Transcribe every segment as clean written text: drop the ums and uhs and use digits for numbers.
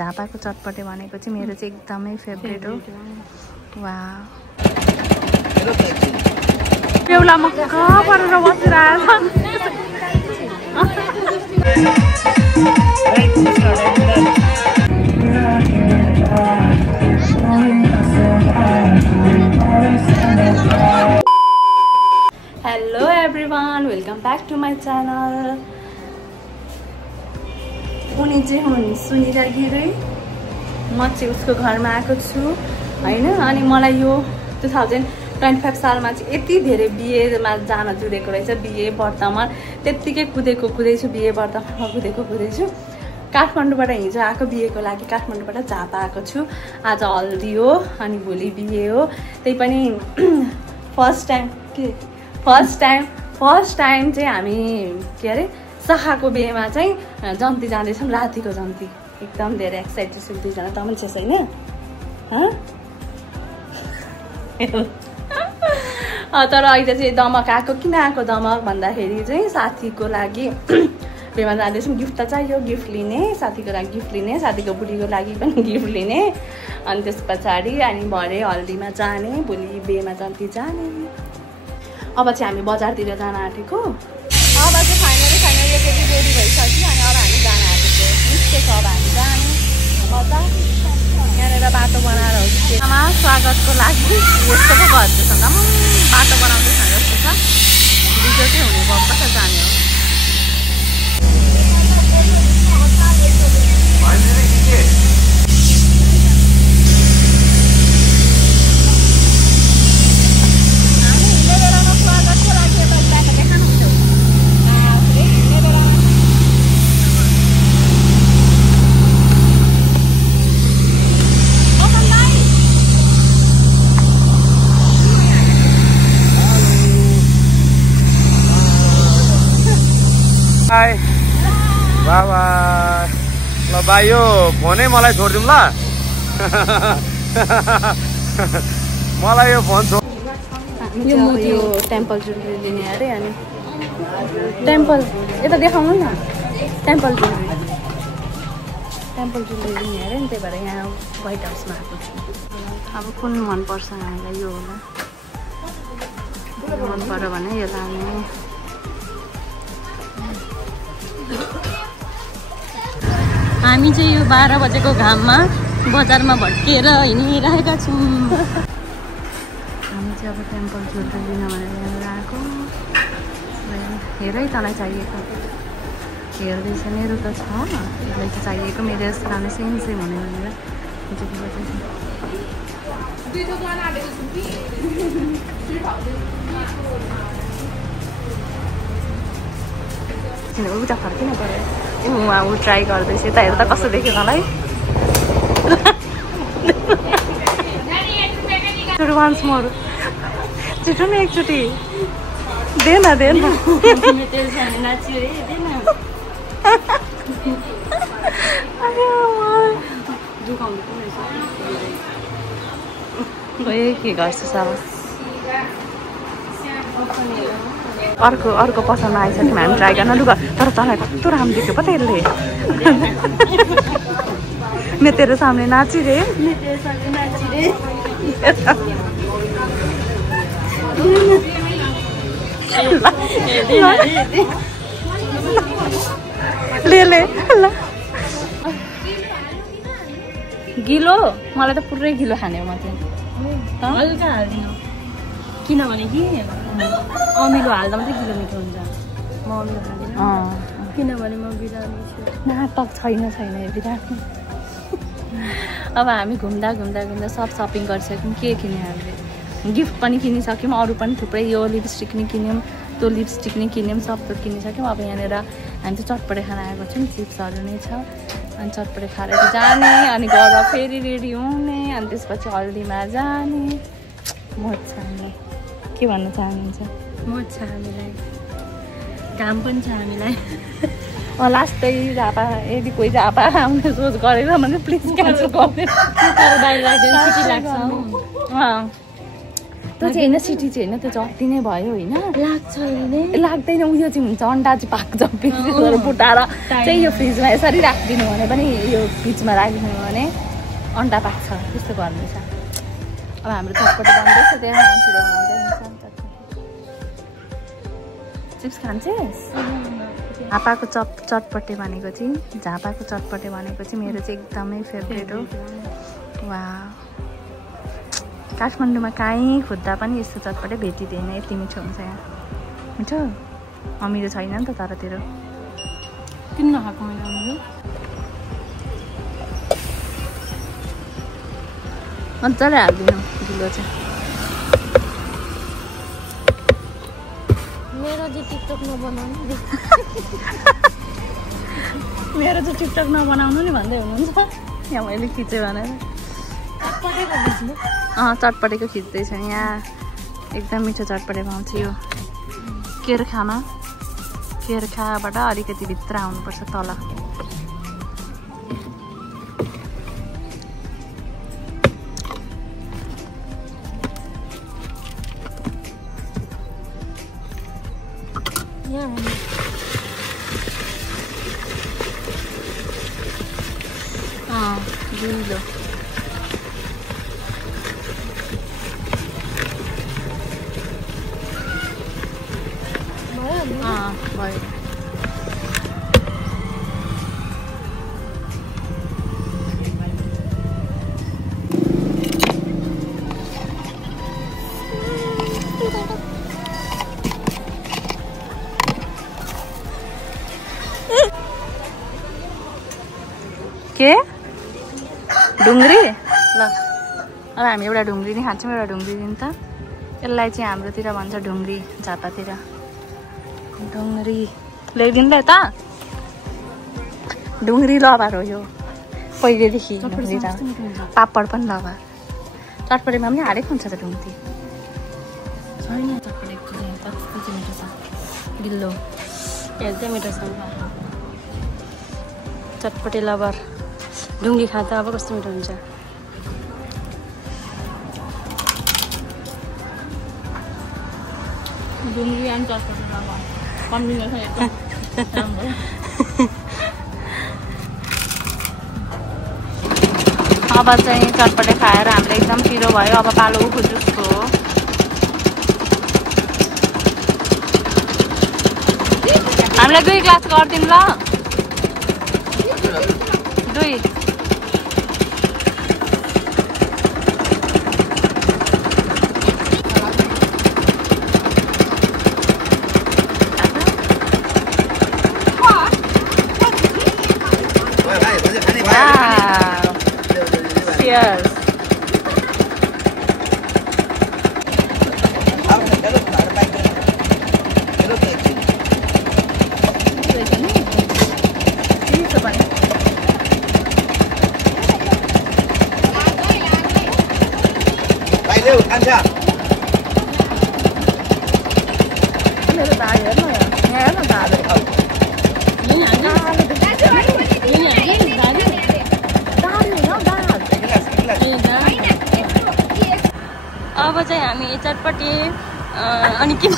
झापाको चटपटे भनेको चाहिँ मेरो चाहिँ एकदमै फेभरेट हो। वाह बेहुलामा कहाँ परेर बसिरहेछ। Hello everyone, welcome back to my channel. उनी चाहिँ हुन् सुनिता गिरी, म चाहिँ उसको घरमा आएको छु होइन। अनि मलाई यो 2025 सालमा चाहिँ यति धेरै बिहेमा जान जुरेको रहेछ। बिहे व्रतमा त्यत्तिकै कुदैछु, बिहे व्रतमा कुदैछु। काठमाडौँबाट हिजो आएको बिहेको लागि, काठमाडौँबाट झापा आएको छु। आज हल्दी हो अनि भोलि बिहे हो। त्यही पनि फर्स्ट टाइम चाहिँ हामी के अरे शाखाको बिहेमा चाहिँ जन्ती जाँदैछौँ, रातिको जन्ती। एकदम धेरै एक्साइटेड छु। दुईजना त पनि छ छैन तर अहिले चाहिँ दमक आएको। किन आएको दमक भन्दाखेरि चाहिँ साथीको लागि बिहेमा जाँदैछौँ। गिफ्ट त चाहियो, गिफ्ट लिने, साथीको लागि गिफ्ट लिने, साथीको बुढीको लागि पनि गिफ्ट लिने। अनि त्यस पछाडि अनि भरे हल्दीमा जाने, भोलि बिहेमा जन्ती जाने। अब चाहिँ हामी बजारतिर जान आँटेको। अब चाहिँ फाइनली एकचोटि रेडी भइसक्यो अनि अब हामी जान आँटेको। निस्केछ अब हामी जाने बजार। यहाँनिर बाटो बनाएर हो कि स्वागतको लागि यस्तो पो गर्दैछ। बाटो बनाउँदैछ जस्तो छ। भिडियो चाहिँ हुने भयो, कता जाने हो। बाई बाबा ल भाइ, यो फोनै मलाई छोडिदिउँ ल। मलाई यो फोन छोड। यो टेम्पल ज्वेलरी लिने अरे। अनि टेम्पल यता देखाउनु न। टेम्पल ज्वेलरी लिने अरे नि, त्यही भएर यहाँ व्हाइट हाउसमा आएको छु। अब कुन मनपर्छ हामीलाई यो होला। मन पर्यो भने यो लाने। हामी चाहिँ यो 12 बजेको घाममा बजारमा भट्किएर हिँडिरहेका छौँ। हामी चाहिँ अब टेम्पल ज्वेलरी लिन भनेर यहाँनिर आएको। हेर है, तँलाई चाहिएको हेर्दैछ। मेरो त छ, यसलाई चाहिँ चाहिएको। मेरो यस्तो राम्रो सेम हुने भनेर उता फर्किन पऱ्यो। उहाँ ऊ ट्राई गर्दैछ। यता हेर त कस्तो देख्यो तँलाई। वान्स मोर छिटो न एकचोटि दे न। के गर्छस् अब। अर्को पसलमा आइसक्यौँ हामी ट्राई गर्न लुगा। तर तँलाई कस्तो राम्रो देख्यो पो त्यसले। मैं तेरे सामने नाची रे। ले गिलो मलाई त पुरै गिलो खाने हो। म चाहिँ हल्का हाल्दिनँ किनभने कि अमिलो हाल्दा मात्रै गिलो मिठो हुन्छ। म अमिलो खाँदिनँ किनभने म बिरामी छु। नाटक छैन बिरामी। अब हामी घुम्दा सब सपिङ गरिसक्यौँ। के किन्यौँ हामीले? गिफ्ट पनि किनिसक्यौँ, अरू पनि थुप्रै। यो लिपस्टिक नि किन्यौँ, त्यो लिपस्टिक नि किन्यौँ, सब थोक किनिसक्यौँ। अब यहाँनिर हामी चाहिँ चटपटे खाना आएको छौँ। चिप्सहरू नै छ। अनि चटपटे खाएर जाने, अनि गएर फेरि रेडी हुने, अनि त्यसपछि हल्दीमा जाने। मोज छ हामीलाई। के भन्न चाहनुहुन्छ? मोज छ हामीलाई, काम पनि छ हामीलाई। लास्टै झापा, यदि कोही झापा आउने सोच गरेर भने प्लिज क्यान्सल गरिदिनु। बाहिर लाग्छ। त्यो चाहिँ होइन सिटी चाहिँ होइन त्यो जति नै भयो होइन लाग्छ लाग्दैन उयो चाहिँ हुन्छ अन्डा चाहिँ पाक्छ फुटाएर चाहिँ यो फ्रिजमा यसरी राखिदिनु भने पनि यो फ्रिजमा राखिदिनु भने अन्डा पाक्छ त्यस्तो गर्दैछ अब हाम्रो चटपटे बन्दैछ त्यहाँ मान्छेले बनाउँदै चिप्स खान्छस् झापाको चटपटे भनेको चाहिँ मेरो चाहिँ एकदमै फेभरेट हो वा काठमाडौँमा काहीँ खोज्दा पनि यस्तो चटपटे भेटिँदैन यति मिठो हुन्छ यहाँ मिठो अमिलो छैन नि त तर तेरो किन नखाएको मैले अमिलो मजाले हालिदिनु ढिलो चाहिँ मेरो चाहिँ टिकटक नबनाउनु मेरो चाहिँ टिकटक नबनाउनु नि भन्दै हुनुहुन्छ यहाँ मैले खिचेँ भनेर चटपटेको खिच्दैछ यहाँ एकदम मिठो चटपटे पाउँछ यो केरखाबाट अलिकति भित्र आउनुपर्छ तल ढिलो भयो के ढुङ्ग्री ल अब हामी एउटा ढुङ्ग्री नै खान्छौँ एउटा ढुङ्ग्री दिन त यसलाई चाहिँ हाम्रोतिर भन्छ ढुङ्ग्री झापातिर ढुङ्ग्री ल्याइदिनु ल त ढुङ्ग्री लबार हो यो पहिलेदेखि ढुङ्ग्री त पापड पनि लबार चटपटेमा पनि हालेको हुन्छ त ढुङ्ग्री छैन चटपटे मिठो छ गिल्लो एकदम मिठो छ चटपटे लबर ढुङ्ग्री खाँदा अब कस्तो मिठो हुन्छ ढुङ्ग्री अनि चटपटे लबर कम्बिनेसन एकदम राम्रो अब चाहिँ चटपटे खाएर हामीलाई एकदम पिरो भयो अब पालो उखुजुसको हामीलाई 2 ग्लास गरिदिनु ल 2 Cheers. अब चाहिँ हामी चटपटे अनि के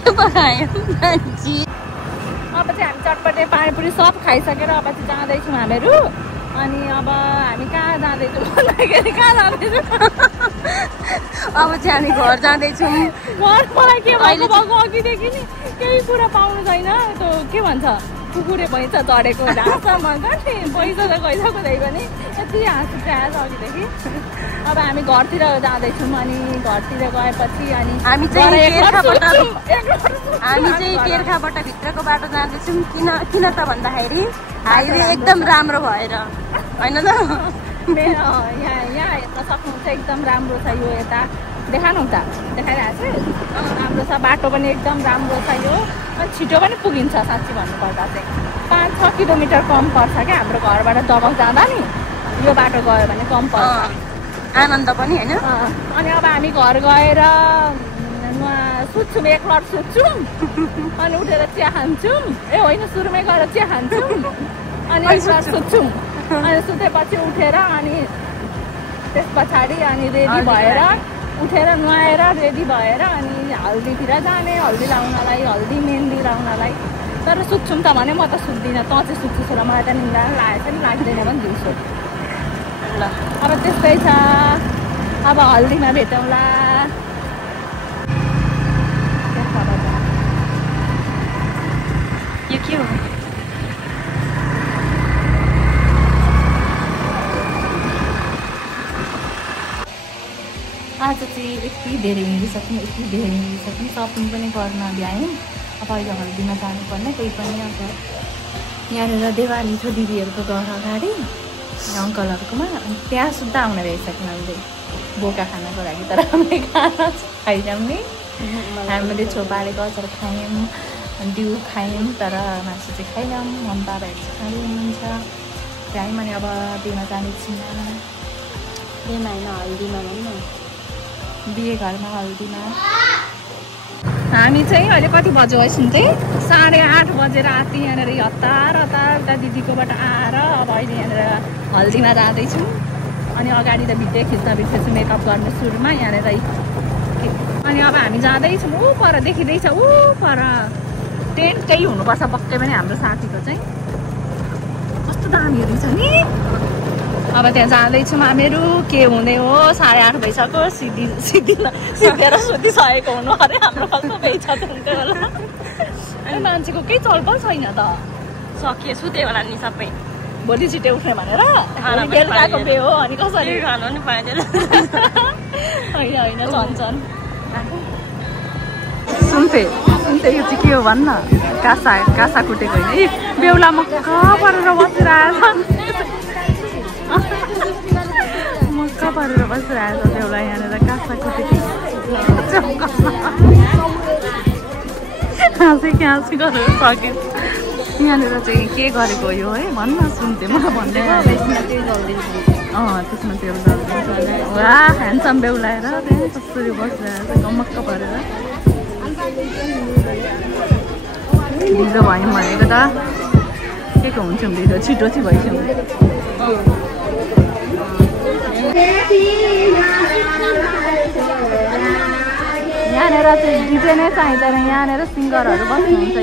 पकायौँ मान्छे अब चाहिँ हामी चटपटे पानीपुरी सब खाइसकेर अब चाहिँ जाँदैछौँ हामीहरू अनि अब हामी कहाँ जाँदैछौँ भन्दाखेरि कहाँ जाँदैछौँ अब चाहिँ हामी घर जाँदैछौँ मलाई के भएको अघिदेखि नि केही कुरा पाउनु छैन त्यो के भन्छ कुकुरे भैँचा चढेको ढाँचामा कति पैसा त गइसक्यो त्यही पनि यति हाँस उठाएछ अघिदेखि अब हामी घरतिर जाँदैछौँ अनि घरतिर गएपछि अनि हामी चाहिँ केरखाबाट भित्रको बाटो जाँदैछौँ किन त भन्दाखेरि हाइवे एकदम राम्रो भएर होइन त यहाँ हेर्न सक्नुहुन्छ एकदम राम्रो छ यो यता देखाउनु त देखाइरहेको छु राम्रो छ बाटो पनि एकदम राम्रो छ यो अनि छिटो पनि पुगिन्छ साँच्ची भन्नुपर्दा चाहिँ 5-6 किलोमिटर कम पर्छ क्या हाम्रो घरबाट दबाउ जाँदा नि यो बाटो गयो भने कम पर्छ आनन्द पनि होइन अनि अब हामी घर गएर सुत्छौँ 1 लट सुत्छौँ अनि उठेर चिया खान्छौँ ए होइन सुरुमै गएर चिया खान्छौँ अनि 1 लट सुत्छौँ अनि सुतेपछि उठेर अनि त्यस पछाडि अनि रेडी भएर उठेर नुहाएर रेडी भएर अनि हल्दीतिर जाने, हल्दी लाउनलाई, हल्दी मेहन्दी लाउनलाई। तर सुत्छौँ त भने म त सुत्दिनँ, तँ चाहिँ सुत्छु छोरा, मलाई त निन्द्रा लागेको नि लाग्दैन पनि दिउँसो। ल अब त्यस्तै छ, अब हल्दीमा भेटौँला। यो के हो? आज चाहिँ यति धेरै हिँडिसक्यौँ, यति धेरै हिँडिसक्यौँ, सपिङ पनि गर्न भ्यायौँ। अब अहिले हल्दीमा जानुपर्ने, कोही पनि अब यहाँनिर देवाली छ दिदीहरूको घर अगाडि अङ्कलहरूकोमा, अनि त्यहाँ सुत्दा आउन भइसक्यौँ हामीले बोका खानको लागि। तर हामीले खाना खाइजाउँ नि, हामीले छोपारेको अचार खायौँ, दिउ खायौँ, तर मासु चाहिँ खाइनौँ। मन पाराहरू चाहिँ खाँदै हुनुहुन्छ त्यहीँ। अनि अब बिहेमा जाने छिन्, बिहेमा होइन हल्दीमा भनौँ न, बिहे घरमा हल्दीमा। हामी चाहिँ अहिले कति बज्यो है चाहिँ 8:30 बजेर आती यहाँनिर हतार हतार उता दिदीकोबाट आएर अब अहिले यहाँनिर हल्दीमा जाँदैछौँ। अनि अगाडि त भिडियो खिच्छु मेकअप गर्ने सुरुमा यहाँनिर। अनि अब हामी जाँदैछौँ, ऊ पर देखिँदैछ, ऊ पर टेन्ट त्यही हुनुपर्छ पक्कै पनि हाम्रो साथीको चाहिँ। कस्तो दामीहरू छ नि। अब त्यहाँ जाँदैछौँ हामीहरू, के हुने हो 8:30 भइसक्यो, सिद्धेर सुतिसकेको हुनु अरे। हाम्रो कस्तो बेइज्जत हुन्थ्यो होला। अनि मान्छेको केही चलपल छैन त, सकियो सुत्यो होला नि सबै। भोलि छिटो उठ्ने भनेर बेलुकाको बे हो, अनि कसरी खानु नि पाइँदैन। होइन होइन झन् सुन्थे यो चाहिँ के हो भन्न, कासा कुटेको होइन। ए बेहुलामा कहाँ परेर बसिरहेछ, मक्का परेर बसिरहेछ बेहुला यहाँनिर कासा कुटेको। हाँसी गरेर सक्यो यहाँनिर चाहिँ के गरेको यो है भन्न सुन्थेँ म भन्दै। त्यसमा तेल जल्दिन्छ। वा ह्यान्डसम बेहुलाएर त्यहाँ कसरी बसिरहेको छ मक्क परेर। ढिलो भयौँ भनेको त के को हुन्छौँ, ढिलो छिटो चाहिँ भइसक्यौँ। यहाँनिर चाहिँ डिजे नै चाहिँदैन, यहाँनिर सिङ्गरहरू बस्नुहुन्छ।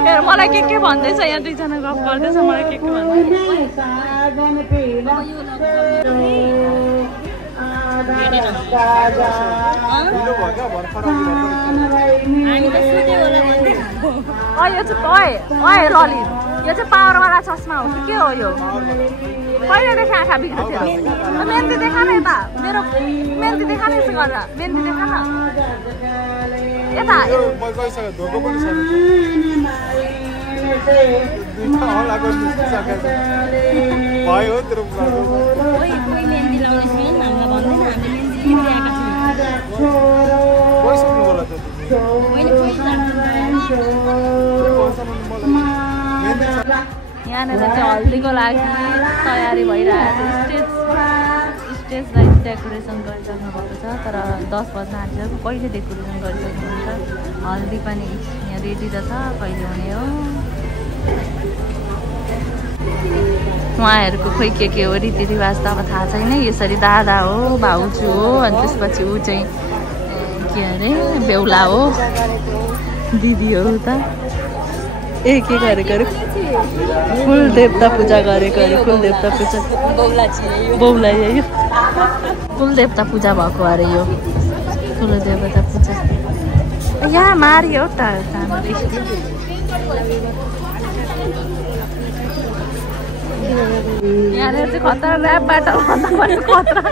कहाँ मलाई के भन्दैछ, यहाँ दुईजना गफ गर्दैछ, मलाई के भन्दैछ। यो चाहिँ ललित, यो चाहिँ पावरवाला चस्मा हो कि के हो यो? कहिलेदेखि आँखा बिग्रेको थियो? मेहन्दी देखा न यता, मेरो मेहन्दी देखा न यसो गरेर, मेहन्दी देखा न यता। यहाँनिर चाहिँ हल्दीको लागि तयारी भइरहेको छ। स्टेजलाई डेकोरेसन गरिसक्नु भएको छ, तर 10 बज्न आँटिसक्यो, कहिले डेकोरेसन गरिसक्नुहुन्छ। हल्दी पनि यहाँ रेडी त छ, कहिले हुने हो। उहाँहरूको खोइ के हो रीतिरिवाज त अब थाहा छैन। यसरी दादा हो, भाउजू हो, अनि त्यसपछि ऊ चाहिँ के अरे बेहुला हो, दिदी हो त। के गरेको अरे कुल देवता पूजा गरेको अरे। कुल देवता पूजा बौला यो कुल देवता पूजा भएको अरे यो कुल देवता पूजा। यहाँ मारियो त यहाँनिर चाहिँ खतरा ऱ्याप ब्याटल भन्दा पनि खतरा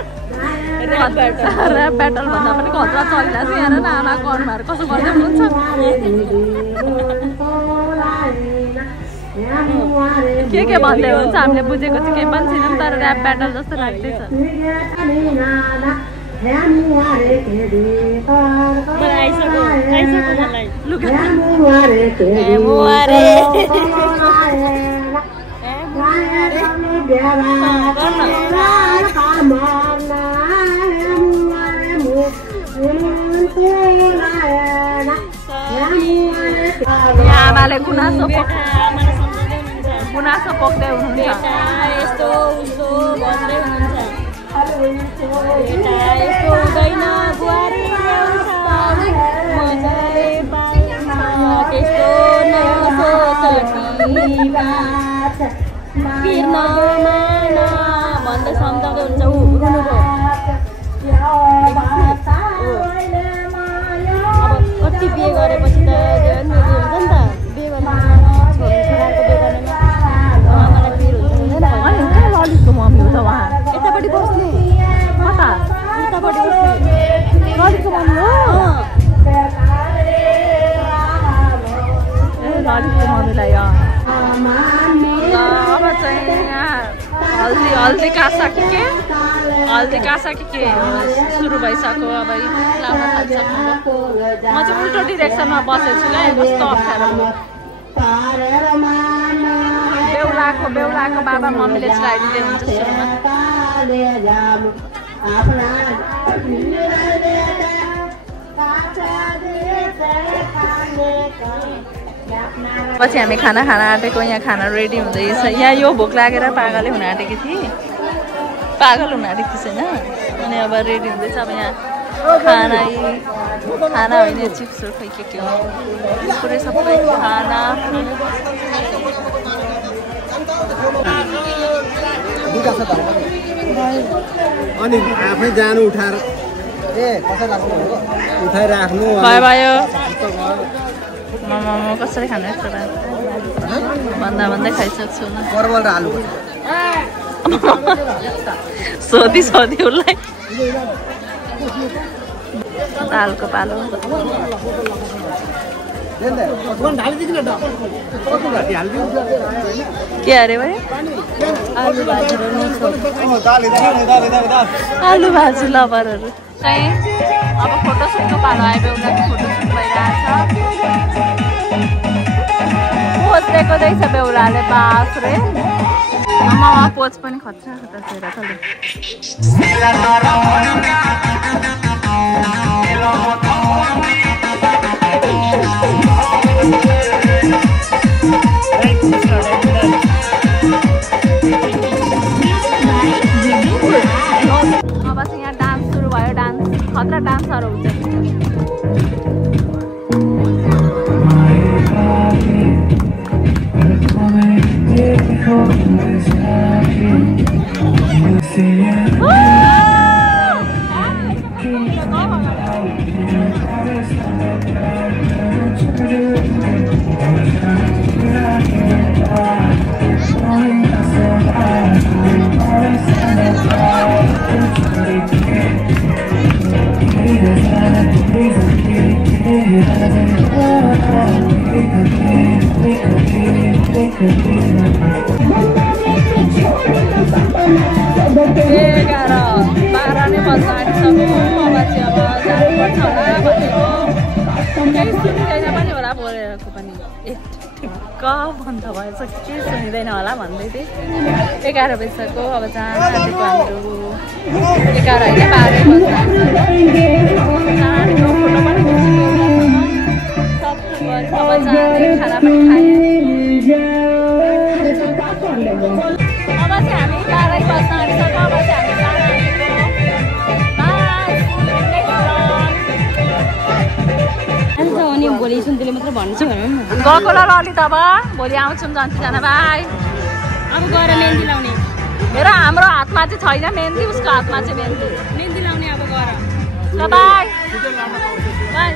ऱ्याप ब्याटल भन्दा पनि खतरा चलिरहेको छ। यहाँ आमाको अनुहार कसो गर्दै हुनुहुन्छ। के भन्दै हुन्छ हामीले बुझेको चाहिँ केही पनि छैनौँ, तर ऱ्याप ब्याटल जस्तो लाग्दैछ। आमाले गुनासो पोख्दै हुनुहुन्छ यस्तो उस्तो भन्दै हुनुहुन्छ यस्तो हुँदैन बुहारी मजाले पाइन्छ त्यस्तो नसोच भन्दा सम्झाउँदै हुन्छ अब कति बिहे गरेपछि त हुन्छ नि त बिहे गर्नु छोराको बिहे गर्नुमा आमालाई पिर हुन्छ हुँदैन ललितको मम्मी हो त उहाँ यतापट्टि बस्ने कता उतापट्टि बस्ने ललितको मम्मी हो ललितको मम्मीलाई अब चाहिँ यहाँ हल्दी कासा के सुरु भइसक्यो अब लाउन थालिसक्नु म चाहिँ उल्टो डिरेक्सनमा बसेको छु क्या कस्तो अप्ठ्यारो बेहुलाको बाबा मम्मीले चलाइदिँदै हुन्छ सुरुमा पछि हामी खाना खान आँटेको यहाँ खाना रेडी हुँदैछ यहाँ यो भोक लागेर पागलै हुन आँटेकी थिएँ पागल हुन आँटेको थिएँ छैन अनि अब रेडी हुँदैछ अब यहाँ खाना होइन चिप्सहरू खै के हो पुरै सबै खाना अनि आफै जानु उठाएर उठाइराख्नु भयो म कसरी खानु यस्तो भन्दै खाइसक्छु न परवल र आलु सोधी उसलाई दालको पालो के अरे भाइ आलु भाजी लबरहरू चाहिँ अब फोटोसुटको पालो आयो बेहुलाको फोटोसुट भइरहेछ पोज देखाउँदैछ बेहुलाले बाफ रे आमा पोज पनि खतरा हेर त अब चाहिँ यहाँ डान्स सुरु भयो डान्स खतरा डान्सहरू हुन्छ बन्द भएछ के सुनिँदैन होला भन्दै थिएँ 11 बजीसक्यो अब जान आँटेको हाम्रो 11 होइन 12 फोटो पनि अब जाने खाना पनि खाएँ अब चाहिँ हामी 11 बज्न आँटिसक्यो अब चाहिँ हामी जान आँटेको अनि भोलि सुन्तले मात्र भन्छु भनौँ न गएको ल ललित अब भोलि आउँछौँ जान्छु बाई अब गएर मेहन्दी लाउने हेर हाम्रो हातमा चाहिँ छैन मेहन्दी उसको हातमा चाहिँ मेहन्दी लाउने अब गएर ल बाई बाई